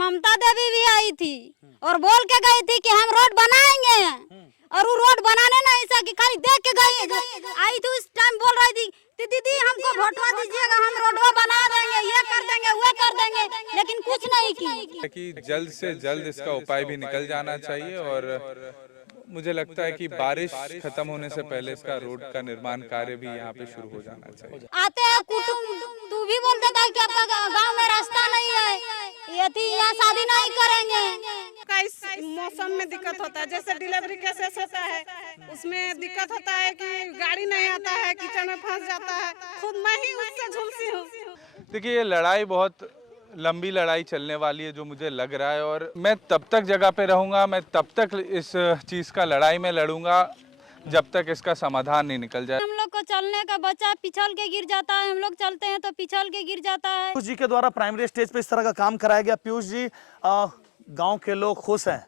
ममता देवी भी आई थी और बोल के गई थी कि हम रोड बनाएंगे, और वो रोड बनाने नहीं सकी, खाली देख के गई। आई थी उस टाइम बोल रही थी दीदी हमको वोटवा दीजिएगा, हम रोडवा बना देंगे, ये कर देंगे, वो कर देंगे, लेकिन कुछ नहीं की। कि जल्द से जल्द इसका उपाय भी निकल जाना चाहिए और मुझे लगता है कि बारिश खत्म होने से पहले इसका रोड का निर्माण कार्य भी यहाँ पे शुरू हो जाना चाहिए। आते हैं कुटुंब, तू भी बोल देता है कि आपका गांव में रास्ता नहीं है, ये थी यहाँ शादी नहीं करेंगे। इस मौसम में दिक्कत होता है, जैसे डिलीवरी केसेस होता है उसमें दिक्कत होता है कि गाड़ी नहीं आता है, किचन में फंस जाता है, खुद मैं ही उससे झुलसी हूँ। देखिए ये लड़ाई बहुत लंबी लड़ाई चलने वाली है जो मुझे लग रहा है, और मैं तब तक जगह पे रहूँगा, मैं तब तक इस चीज़ का लड़ाई में लड़ूंगा जब तक इसका समाधान नहीं निकल जाए। हम लोग को चलने का बच्चा पिछल के गिर जाता है, हम लोग चलते हैं तो पिछल के गिर जाता है। पीयूष जी के द्वारा प्राइमरी स्टेज पे इस तरह का काम कराया गया। पीयूष जी, गांव के लोग खुश हैं,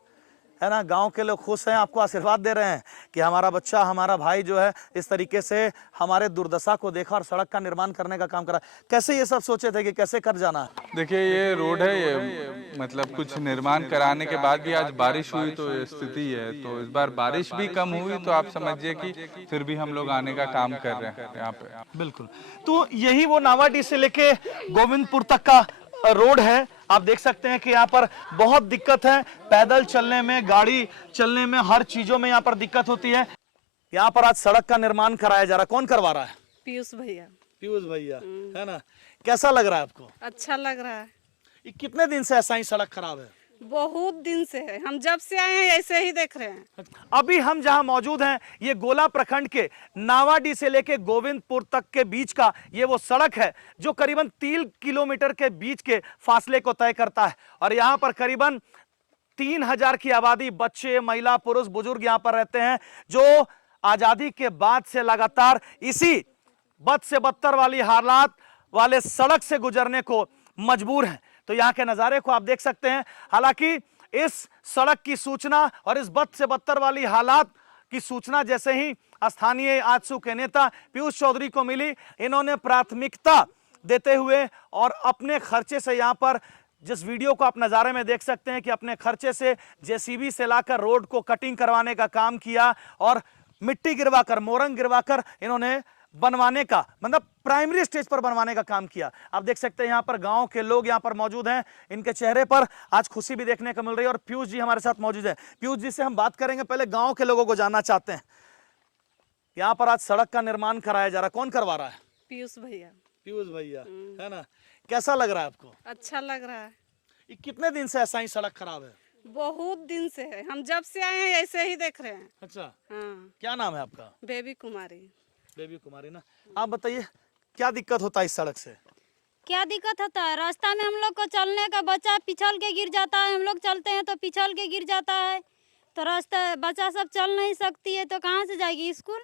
है ना? गांव के लोग खुश हैं, आपको आशीर्वाद दे रहे हैं कि हमारा बच्चा, हमारा भाई जो है इस तरीके से हमारे दुर्दशा को देखा और सड़क का निर्माण करने का काम करा। कैसे ये सब सोचे थे कि कैसे कर जाना है? देखिए ये रोड है, ये मतलब कुछ निर्माण कराने के बाद भी आज बारिश हुई तो ये स्थिति है, तो इस बार बारिश भी कम हुई तो आप समझिए कि फिर भी हम लोग आने का काम कर रहे हैं यहाँ पे। बिल्कुल, तो यही वो नावाडीह से लेके गोविंदपुर तक का रोड है। आप देख सकते हैं कि यहाँ पर बहुत दिक्कत है, पैदल चलने में, गाड़ी चलने में, हर चीजों में यहाँ पर दिक्कत होती है। यहाँ पर आज सड़क का निर्माण कराया जा रहा है। कौन करवा रहा है? पीयूष भैया। पीयूष भैया, है ना? कैसा लग रहा है आपको? अच्छा लग रहा है। ये कितने दिन से ऐसा ही सड़क खराब है? बहुत दिन से है, हम जब से आए हैं ऐसे ही देख रहे हैं। अभी हम जहां मौजूद हैं ये गोला प्रखंड के नावाडीह से लेके गोविंदपुर तक के बीच का ये वो सड़क है जो करीबन 3 किलोमीटर के बीच के फासले को तय करता है, और यहाँ पर करीबन 3000 की आबादी, बच्चे, महिला, पुरुष, बुजुर्ग यहाँ पर रहते हैं, जो आजादी के बाद से लगातार इसी बद से बदतर वाली हालात वाले सड़क से गुजरने को मजबूर हैं। तो यहाँ के नजारे को आप देख सकते हैं। हालांकि इस सड़क की सूचना और इस बद से बदतर वाली हालात की सूचना जैसे ही स्थानीय आजसू के नेता पीयूष चौधरी को मिली, इन्होंने प्राथमिकता देते हुए और अपने खर्चे से, यहाँ पर जिस वीडियो को आप नज़ारे में देख सकते हैं कि अपने खर्चे से जेसीबी से लाकर रोड को कटिंग करवाने का काम किया और मिट्टी गिरवाकर, मोरंग गिरवाकर इन्होंने बनवाने का, मतलब प्राइमरी स्टेज पर बनवाने का काम किया। आप देख सकते हैं यहाँ पर गांव के लोग यहाँ पर मौजूद हैं, इनके चेहरे पर आज खुशी भी देखने को मिल रही है। और पीयूष जी हमारे साथ मौजूद है। पीयूष जी से हम बात करेंगे, पहले गांव के लोगों को जानना चाहते हैं। यहाँ पर आज सड़क का निर्माण कराया जा रहा है, कौन करवा रहा है? पीयूष भैया। पीयूष भैया, है ना? कैसा लग रहा है आपको? अच्छा लग रहा है। ये कितने दिन से ऐसा ही सड़क खराब है? बहुत दिन से है, हम जब से आए हैं ऐसे ही देख रहे हैं। अच्छा, हाँ। क्या नाम है आपका? बेबी कुमारी। बेबी कुमारी ना। आप बताइए क्या दिक्कत होता है इस सड़क से? क्या दिक्कत होता है? रास्ता में हम लोग को चलने का बच्चा पिछल के गिर जाता है, हम लोग चलते हैं तो पिछल के गिर जाता है, तो रास्ता बच्चा सब चल नहीं सकती है तो कहाँ से जाएगी स्कूल?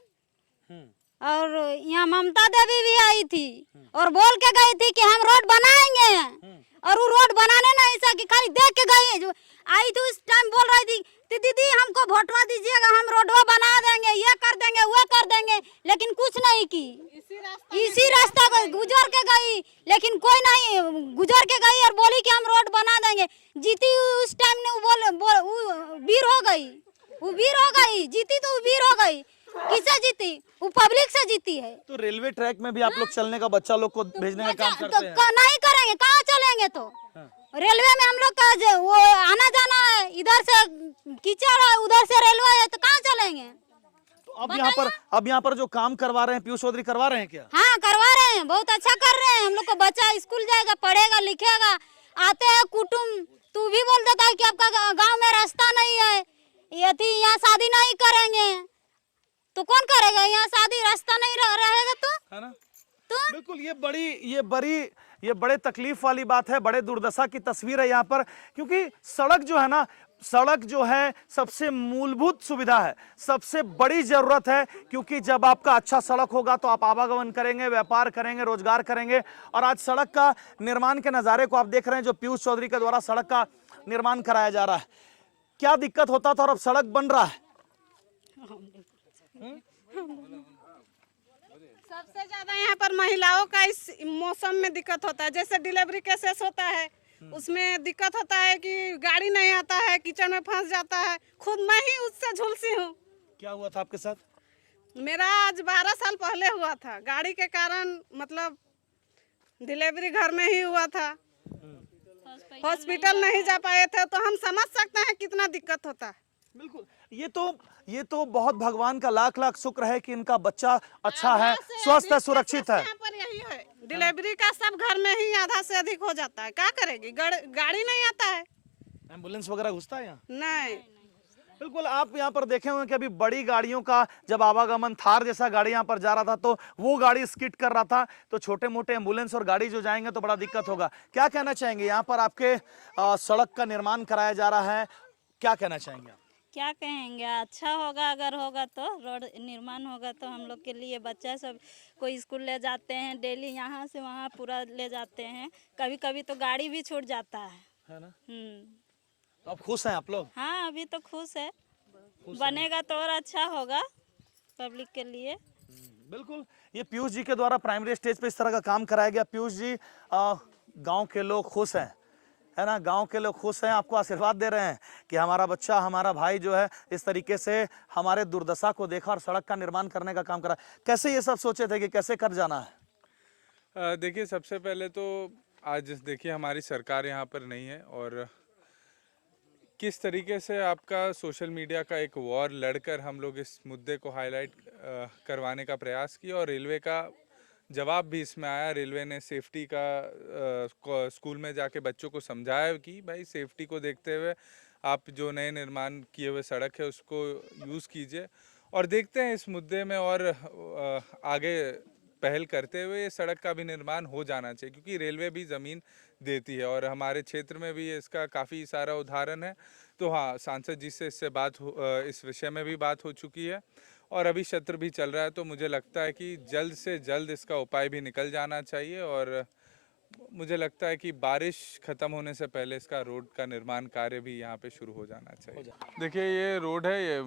और यहाँ ममता देवी भी आई थी और बोल के गई थी कि हम रोड बनाएंगे, और वो रोड बनाने नहीं सकी, खाली देख के गई। आई थी उस टाइम बोल रही थी दीदी हमको वोटवा दीजिएगा, हम रोडवा बना देंगे, ये कर देंगे, वो कर देंगे, लेकिन कुछ नहीं की। इसी रास्ता को गुजर के गई, लेकिन कोई नहीं गुजर के गई और बोली कि हम रोड बना देंगे। जीती उस टाइम ने वो वीर हो गई, वो वीर हो गई, जीती तो वीर हो गई। किससे जीती? वो पब्लिक से जीती है। तो रेलवे ट्रैक में भी आप लोग चलने का, बच्चा लोग को भेजने का काम करते हैं? नहीं करेंगे, कहाँ चलेंगे? तो रेलवे में हम लोग का वो आना जाना है, इधर से कीचड़ है, उधर से रेलवे है, तो कहाँ चलेंगे? तो अब यहाँ पर जो काम करवा रहे हैं पीयूष चौधरी करवा रहे हैं क्या? हाँ करवा रहे हैं, बहुत अच्छा कर रहे हैं। हम लोग को बच्चा स्कूल जाएगा, पढ़ेगा, लिखेगा। आते हैं कुटुंब, तू भी बोल देता है कि आपका गांव में रास्ता नहीं है, ये थी यहाँ शादी नहीं करेंगे, तो कौन करेगा यहाँ शादी? रास्ता नहीं रहेगा तो, है ना? तो बिल्कुल ये बड़े तकलीफ वाली बात है, बड़े दुर्दशा की तस्वीर है यहाँ पर, क्योंकि सड़क जो है ना, सड़क जो है सबसे मूलभूत सुविधा है, सबसे बड़ी जरूरत है, क्योंकि जब आपका अच्छा सड़क होगा तो आप आवागमन करेंगे, व्यापार करेंगे, रोजगार करेंगे। और आज सड़क का निर्माण के नज़ारे को आप देख रहे हैं जो पीयूष चौधरी के द्वारा सड़क का निर्माण कराया जा रहा है। क्या दिक्कत होता था और अब सड़क बन रहा है? सबसे ज्यादा यहाँ पर महिलाओं का इस मौसम में दिक्कत होता है, जैसे डिलीवरी केसेस होता है उसमें दिक्कत होता है कि गाड़ी नहीं आता है, किचन में फंस जाता है। खुद मैं ही उससे झुलसी हूँ। क्या हुआ था आपके साथ? मेरा आज 12 साल पहले हुआ था, गाड़ी के कारण, मतलब डिलीवरी घर में ही हुआ था, हॉस्पिटल नहीं जा पाए थे, तो हम समझ सकते हैं कितना दिक्कत होता है। बिल्कुल, ये तो बहुत भगवान का लाख लाख शुक्र है कि इनका बच्चा अच्छा है, स्वस्थ है, सुरक्षित है। यहाँ पर यही है, डिलीवरी का सब घर में ही आधा से अधिक हो जाता है। क्या करेगी, गाड़ी नहीं आता है, एम्बुलेंस वगैरह घुसता है यहाँ? नहीं। बिल्कुल, आप यहाँ पर देखे होंगे कि अभी बड़ी गाड़ियों का जब आवागमन, थार जैसा गाड़ी यहाँ पर जा रहा था तो वो गाड़ी स्किड कर रहा था, तो छोटे मोटे एम्बुलेंस और गाड़ी जो जाएंगे तो बड़ा दिक्कत होगा। क्या कहना चाहेंगे, यहाँ पर आपके सड़क का निर्माण कराया जा रहा है, क्या कहना चाहेंगे आप? क्या कहेंगे, अच्छा होगा, अगर होगा तो रोड निर्माण होगा तो हम लोग के लिए, बच्चा सब कोई स्कूल ले जाते हैं डेली, यहाँ से वहाँ पूरा ले जाते हैं, कभी कभी तो गाड़ी भी छूट जाता है ना? तो अब खुश हैं आप लोग? हाँ, अभी तो खुश है, बनेगा तो और अच्छा होगा पब्लिक के लिए। बिल्कुल, ये पीयूष जी के द्वारा प्राइमरी स्टेज पे इस तरह का काम कराया गया। पीयूष जी, गांव के लोग खुश हैं, है ना? गांव के लोग खुश हैं, आपको आशीर्वाद दे रहे हैं कि हमारा बच्चा, हमारा भाई जो है इस तरीके से हमारे दुर्दशा को देखा और सड़क का निर्माण करने का काम करा। कैसे ये सब सोचे थे कि कैसे कर जाना है? देखिए, सबसे पहले तो आज देखिए हमारी सरकार यहाँ पर नहीं है, और किस तरीके से आपका सोशल मीडिया का एक वॉर लड़कर हम लोग इस मुद्दे को हाईलाइट करवाने का प्रयास किया, और रेलवे का जवाब भी इसमें आया। रेलवे ने सेफ्टी का स्कूल में जाके बच्चों को समझाया कि भाई सेफ्टी को देखते हुए आप जो नए निर्माण किए हुए सड़क है उसको यूज़ कीजिए, और देखते हैं इस मुद्दे में और आगे पहल करते हुए ये सड़क का भी निर्माण हो जाना चाहिए, क्योंकि रेलवे भी ज़मीन देती है और हमारे क्षेत्र में भी इसका काफ़ी सारा उदाहरण है। तो हाँ, सांसद जी से इससे इस विषय में भी बात हो चुकी है, और अभी सत्र भी चल रहा है, तो मुझे लगता है कि जल्द से जल्द इसका उपाय भी निकल जाना चाहिए, और मुझे लगता है कि बारिश ख़त्म होने से पहले इसका रोड का निर्माण कार्य भी यहाँ पे शुरू हो जाना चाहिए। देखिए, ये रोड है, ये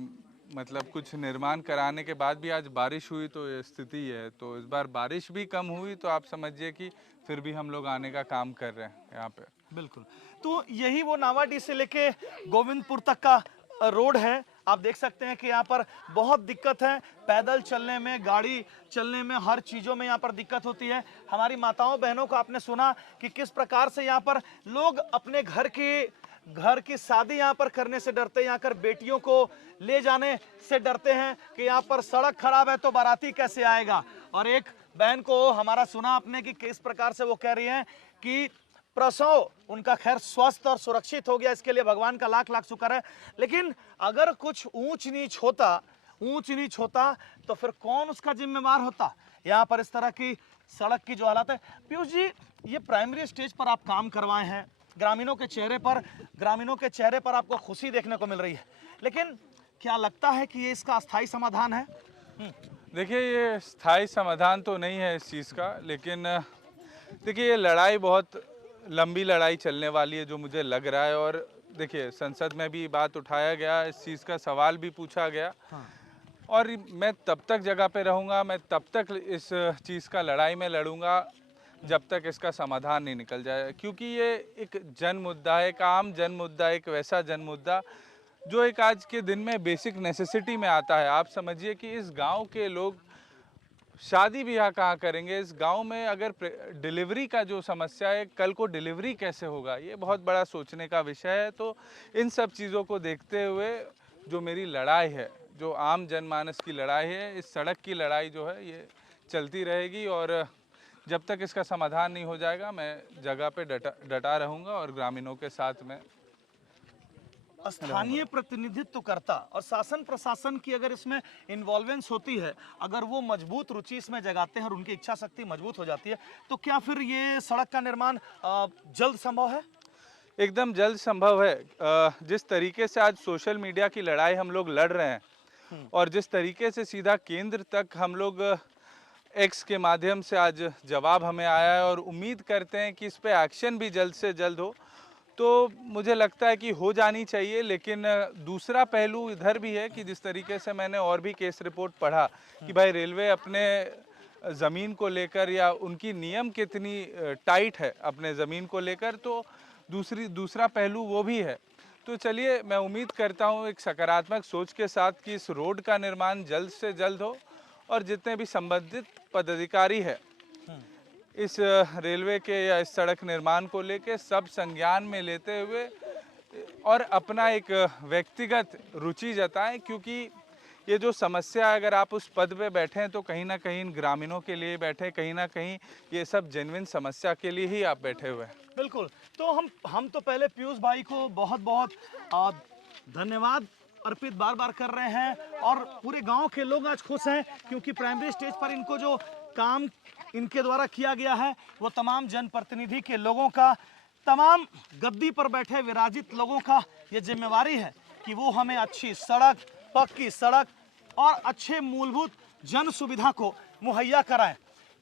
मतलब कुछ निर्माण कराने के बाद भी आज बारिश हुई तो ये स्थिति है। तो इस बार बारिश भी कम हुई, तो आप समझिए कि फिर भी हम लोग आने का काम कर रहे हैं यहाँ पे। बिल्कुल, तो यही वो नावाडीह से लेके गोविंदपुर तक का रोड है। आप देख सकते हैं कि यहाँ पर बहुत दिक्कत है, पैदल चलने में, गाड़ी चलने में, हर चीज़ों में यहाँ पर दिक्कत होती है। हमारी माताओं बहनों को आपने सुना कि किस प्रकार से यहाँ पर लोग अपने घर की शादी यहाँ पर करने से डरते हैं, यहाँ कर बेटियों को ले जाने से डरते हैं कि यहाँ पर सड़क खराब है तो बाराती कैसे आएगा। और एक बहन को हमारा सुना आपने कि किस प्रकार से वो कह रही हैं कि प्रसव उनका खैर स्वस्थ और सुरक्षित हो गया, इसके लिए भगवान का लाख लाख शुक्र है। लेकिन अगर कुछ ऊंच नीच होता तो फिर कौन उसका जिम्मेवार होता। यहाँ पर इस तरह की सड़क की जो हालत है। पीयूष जी, ये प्राइमरी स्टेज पर आप काम करवाए हैं, ग्रामीणों के चेहरे पर आपको खुशी देखने को मिल रही है, लेकिन क्या लगता है कि ये इसका अस्थायी समाधान है? देखिए, ये स्थायी समाधान तो नहीं है इस चीज़ का, लेकिन देखिए ये लड़ाई बहुत लंबी लड़ाई चलने वाली है जो मुझे लग रहा है। और देखिए, संसद में भी बात उठाया गया, इस चीज़ का सवाल भी पूछा गया। और मैं तब तक जगह पे रहूँगा, मैं तब तक इस चीज़ का लड़ाई में लड़ूंगा जब तक इसका समाधान नहीं निकल जाए, क्योंकि ये एक जन मुद्दा है, एक आम जन मुद्दा, एक वैसा जन मुद्दा जो एक आज के दिन में बेसिक नेसेसिटी में आता है। आप समझिए कि इस गांव के लोग शादी ब्याह कहाँ करेंगे, इस गांव में अगर डिलीवरी का जो समस्या है, कल को डिलीवरी कैसे होगा, ये बहुत बड़ा सोचने का विषय है। तो इन सब चीज़ों को देखते हुए जो मेरी लड़ाई है, जो आम जनमानस की लड़ाई है, इस सड़क की लड़ाई जो है ये चलती रहेगी, और जब तक इसका समाधान नहीं हो जाएगा मैं जगह पे डटा रहूँगा और ग्रामीणों के साथ में। स्थानीय प्रतिनिधित्व करता और शासन प्रशासन की अगर इसमें इन्वॉल्वेंस होती है, अगर वो मजबूत रुचि इसमें जगाते हैं और उनकी इच्छा शक्ति मजबूत हो जाती है, तो क्या फिर ये सड़क का निर्माण जल्द संभव है? एकदम जल्द संभव है। जिस तरीके से आज सोशल मीडिया की लड़ाई हम लोग लड़ रहे हैं, और जिस तरीके से सीधा केंद्र तक हम लोग एक्स के माध्यम से आज जवाब हमें आया है, और उम्मीद करते हैं कि इस पे एक्शन भी जल्द से जल्द हो, तो मुझे लगता है कि हो जानी चाहिए। लेकिन दूसरा पहलू इधर भी है कि जिस तरीके से मैंने और भी केस रिपोर्ट पढ़ा कि भाई रेलवे अपने ज़मीन को लेकर या उनकी नियम कितनी टाइट है अपने ज़मीन को लेकर, तो दूसरा पहलू वो भी है। तो चलिए, मैं उम्मीद करता हूँ एक सकारात्मक सोच के साथ कि इस रोड का निर्माण जल्द से जल्द हो और जितने भी संबंधित पदाधिकारी है इस रेलवे के या इस सड़क निर्माण को लेके सब संज्ञान में लेते हुए और अपना एक व्यक्तिगत रुचि जताएं, क्योंकि ये जो समस्या है, अगर आप उस पद पे बैठे हैं तो कहीं ना कहीं इन ग्रामीणों के लिए बैठे, कहीं ना कहीं ये सब जेन्युइन समस्या के लिए ही आप बैठे हुए हैं। बिल्कुल। तो हम तो पहले पीयूष भाई को बहुत बहुत धन्यवाद अर्पित बार बार कर रहे हैं, और पूरे गांव के लोग आज खुश हैं क्योंकि प्राइमरी स्टेज पर इनको जो काम इनके द्वारा किया गया है वो तमाम जनप्रतिनिधि के लोगों का, तमाम गद्दी पर बैठे विराजित लोगों का ये जिम्मेवारी है कि वो हमें अच्छी सड़क, पक्की सड़क और अच्छे मूलभूत जन सुविधा को मुहैया कराएं।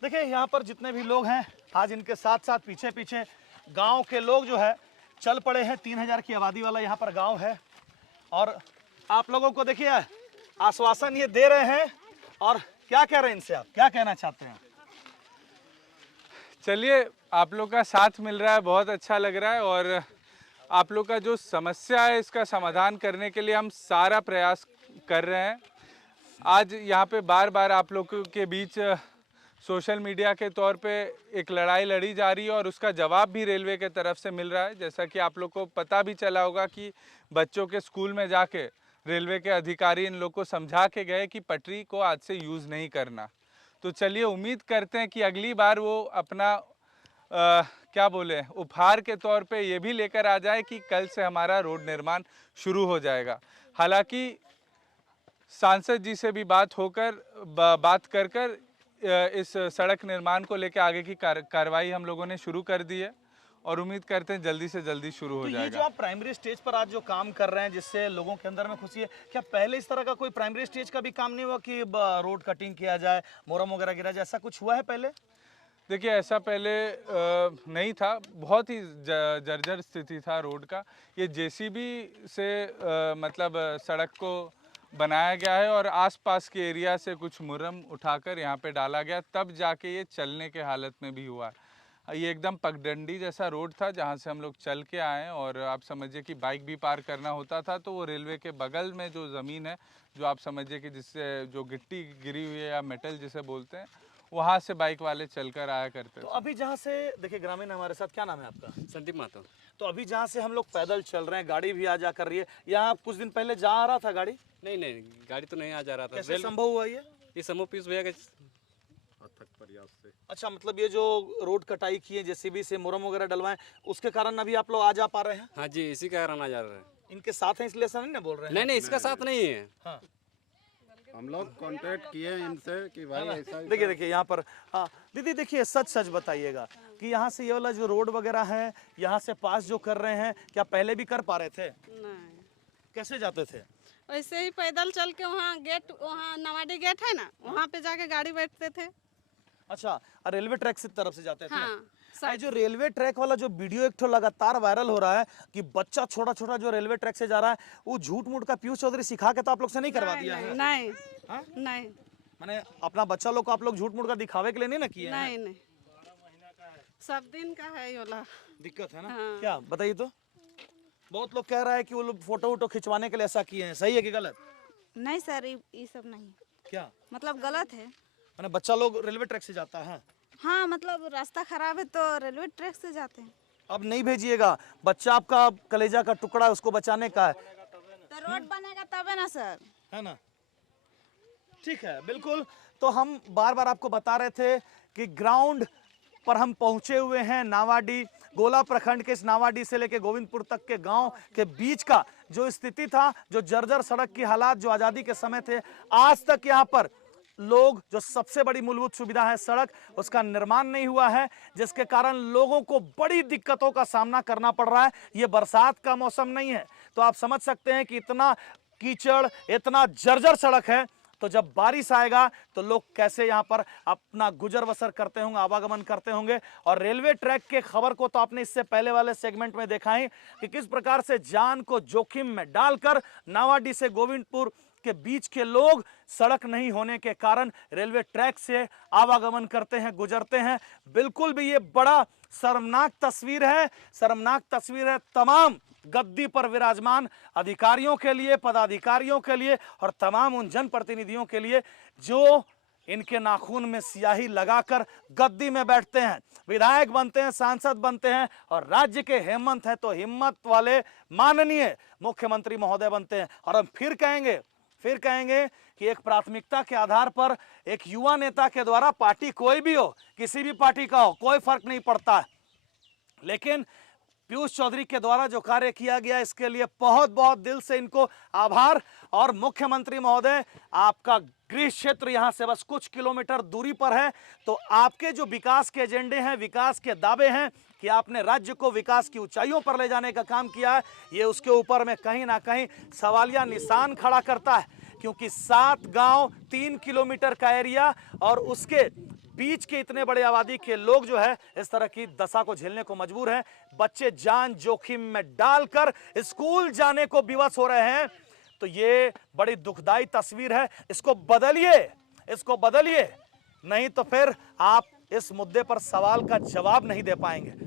देखिए यहाँ पर जितने भी लोग हैं आज इनके साथ साथ पीछे पीछे गांव के लोग जो है चल पड़े हैं। 3000 की आबादी वाला यहाँ पर गांव है, और आप लोगों को देखिए आश्वासन ये दे रहे हैं। और क्या कह रहे हैं इनसे, आप क्या कहना चाहते हैं? चलिए, आप लोग का साथ मिल रहा है, बहुत अच्छा लग रहा है, और आप लोग का जो समस्या है इसका समाधान करने के लिए हम सारा प्रयास कर रहे हैं। आज यहाँ पे बार बार आप लोगों के बीच सोशल मीडिया के तौर पे एक लड़ाई लड़ी जा रही है और उसका जवाब भी रेलवे के तरफ से मिल रहा है। जैसा कि आप लोग को पता भी चला होगा कि बच्चों के स्कूल में जाके रेलवे के अधिकारी इन लोग को समझा के गए कि पटरी को आज से यूज़ नहीं करना। तो चलिए, उम्मीद करते हैं कि अगली बार वो अपना क्या बोले उपहार के तौर पे ये भी लेकर आ जाए कि कल से हमारा रोड निर्माण शुरू हो जाएगा। हालांकि सांसद जी से भी बात कर कर इस सड़क निर्माण को लेकर आगे की कार्रवाई हम लोगों ने शुरू कर दी है और उम्मीद करते हैं जल्दी से जल्दी शुरू हो जाएगा। ये जो आप प्राइमरी स्टेज पर आज जो काम कर रहे हैं जिससे लोगों के अंदर में खुशी है, क्या पहले इस तरह का कोई प्राइमरी स्टेज का भी काम नहीं हुआ कि रोड कटिंग किया जाए, मोरम वगैरह गिरा जाए, ऐसा कुछ हुआ है पहले? देखिए, ऐसा पहले नहीं था, बहुत ही जर्जर स्थिति था रोड का। ये जेसीबी से मतलब सड़क को बनाया गया है और आसपास के एरिया से कुछ मुरम उठाकर यहाँ पे डाला गया, तब जाके ये चलने के हालत में भी हुआ। ये एकदम पगडंडी जैसा रोड था जहाँ से हम लोग चल के आए, और आप समझिए कि बाइक भी पार करना होता था तो वो रेलवे के बगल में जो ज़मीन है, जो आप समझिए कि जिससे जो गिट्टी गिरी हुई है या मेटल जिसे बोलते हैं, वहाँ से बाइक वाले चलकर आया करते। तो अभी जहाँ से देखिए ग्रामीण हमारे साथ, क्या नाम है आपका? संदीप मातो। तो अभी जहाँ से हम लोग पैदल चल रहे हैं, गाड़ी भी आ जा कर रही है, यहाँ कुछ दिन पहले जा आ रहा था गाड़ी? नहीं, गाड़ी तो नहीं आ जा रहा था। कैसे संभव हुआ ये समूह पीयूष भैया के अथक प्रयास से। अच्छा, मतलब ये जो रोड कटाई की है जेसीबी से, मुरम वगैरह डलवाएं, उसके कारण अभी आप लोग आ जा पा रहे हैं? हाँ जी, इसी कारण आ जा रहे हैं। इनके साथ हैं इसलिए ऐसा नहीं ना बोल रहे हैं? नहीं, इसका साथ नहीं है। हाँ, हम लोग कांटेक्ट किए इनसे कि भाई ऐसा देखिए यहाँ पर। हाँ दीदी, देखिए सच बताइएगा कि यहाँ से ये वाला जो रोड वगैरह है यहाँ से पास जो कर रहे हैं, क्या पहले भी कर पा रहे थे? नहीं, कैसे जाते थे? वैसे ही पैदल चल के वहाँ गेट, वहाँ नवाडी गेट है ना, वहाँ पे जाके गाड़ी बैठते थे। अच्छा, रेलवे ट्रैक से तरफ से जाते थे? हाँ, ये जो रेलवे ट्रैक वाला जो वीडियो एक ठो लगातार वायरल हो रहा है कि बच्चा छोटा छोटा जो रेलवे ट्रैक से जा रहा है, वो झूठ मूठ का पीयूष चौधरी सिखा के तो आप लोग से नहीं करवा दिया है? नहीं, हाँ? नहीं, मैंने अपना बच्चा लोग को आप लोग झूठ मूठ का दिखावे के लिए नहीं ना किए हैं? नहीं, सब दिन का है ये वाला दिक्कत है ना। हाँ। क्या बताइए तो? बहुत लोग कह रहा है कि वो लोग फोटो वोटो खिंचवाने के लिए ऐसा किए हैं, सही है कि गलत? नहीं सर, ये सब नहीं, क्या मतलब गलत है। मैंने बच्चा लोग रेलवे ट्रैक से जाता है? हाँ, मतलब रास्ता खराब है तो रेलवे ट्रैक से जाते हैं। अब नहीं भेजिएगा, बच्चा आपका कलेजा का टुकड़ा है, उसको बचाने का है। तो रोड बनेगा तबे ना सर, है ना? ठीक है, बिल्कुल। तो हम बार बार आपको बता रहे थे कि ग्राउंड पर हम पहुंचे हुए हैं। नावाडी गोला प्रखंड के इस नावाडी से लेके गोविंदपुर तक के गांव के बीच का जो स्थिति था, जो जर्जर सड़क की हालात जो आज़ादी के समय थे, आज तक यहाँ पर लोग, जो सबसे बड़ी मूलभूत सुविधा है सड़क, उसका निर्माण नहीं हुआ है, जिसके कारण लोगों को बड़ी दिक्कतों का सामना करना पड़ रहा है। ये बरसात का मौसम नहीं है, तो आप समझ सकते हैं कि इतना कीचड़, इतना जर्जर सड़क है, तो जब बारिश आएगा तो लोग कैसे यहाँ पर अपना गुजर बसर करते होंगे, आवागमन करते होंगे। और रेलवे ट्रैक के खबर को तो आपने इससे पहले वाले सेगमेंट में देखा ही कि किस प्रकार से जान को जोखिम में डालकर नावाडी से गोविंदपुर के बीच के लोग सड़क नहीं होने के कारण रेलवे ट्रैक से आवागमन करते हैं, गुजरते हैं। बिल्कुल भी ये बड़ा शर्मनाक तस्वीर है, शर्मनाक तस्वीर है तमाम गद्दी पर विराजमान अधिकारियों के लिए, पदाधिकारियों के लिए और तमाम उन जनप्रतिनिधियों के लिए जो इनके नाखून में स्याही लगाकर गद्दी में बैठते हैं, विधायक बनते हैं, सांसद बनते हैं और राज्य के हेमंत हैं तो हिम्मत वाले माननीय मुख्यमंत्री महोदय बनते हैं। और हम फिर कहेंगे कि एक प्राथमिकता के आधार पर एक युवा नेता के द्वारा, पार्टी कोई भी हो, किसी भी पार्टी का हो, कोई फर्क नहीं पड़ता है, लेकिन पीयूष चौधरी के द्वारा जो कार्य किया गया इसके लिए बहुत बहुत दिल से इनको आभार। और मुख्यमंत्री महोदय, आपका गृह क्षेत्र यहां से बस कुछ किलोमीटर दूरी पर है, तो आपके जो विकास के एजेंडे हैं, विकास के दावे हैं कि आपने राज्य को विकास की ऊंचाइयों पर ले जाने का काम किया है, ये उसके ऊपर में कहीं ना कहीं सवालिया निशान खड़ा करता है, क्योंकि 7 गांव 3 किलोमीटर का एरिया और उसके बीच के इतने बड़े आबादी के लोग जो है इस तरह की दशा को झेलने को मजबूर हैं। बच्चे जान जोखिम में डालकर स्कूल जाने को विवश हो रहे हैं, तो ये बड़ी दुखदाई तस्वीर है। इसको बदलिए, नहीं तो फिर आप इस मुद्दे पर सवाल का जवाब नहीं दे पाएंगे।